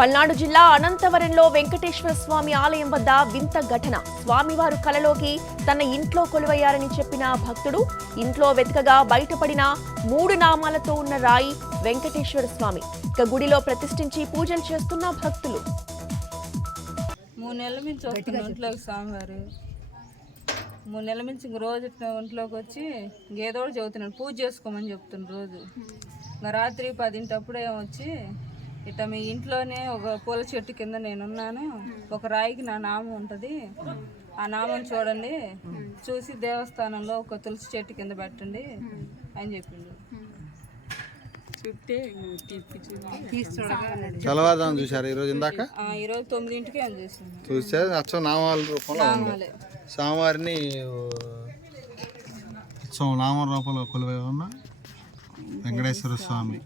పల్నాడు జిల్లా అనంతవరంలో వెంకటేశ్వర స్వామి ఆలయం వద్ద వింత ఘటన. స్వామివారు కలలోకి తన ఇంట్లో కొలువయ్యారని చెప్పిన భక్తుడు ఇంట్లో వెతకగా బయటపడిన 3 నామాలతో ఉన్న రాయి వెంకటేశ్వర స్వామి. ఇక గుడిలో ప్రతిష్ఠించి పూజలు చేస్తున్న భక్తులు. 3 నెలల నుంచి వస్తున్న ఒంట్లోకి స్వామివారు 3 నెలల నుంచి రోజు ఒంట్లోకి వచ్చి ఏదో చదువుతున్నాడు, పూజ చేసుకోమని చెప్తున్నాడు రోజు. ఇంకా రాత్రి 10 వచ్చి ఇట్లా మీ ఇంట్లోనే ఒక పూల చెట్టు కింద నేనున్నాను, ఒక రాయికి నా నామం ఉంటుంది, ఆ నామం చూడండి, చూసి దేవస్థానంలో ఒక తులసి చెట్టు కింద పెట్టండి అని చెప్పిండు. తెల్లవారుజామున చూసారు ఈరోజు? ఇందాక ఈరోజు 9ంటికి అని చూసింది. చూసారు అచ్చం నామాల రూపంలో స్వామివారిని నామం రూపంలో కొలువై ఉన్న వెంకటేశ్వర స్వామి.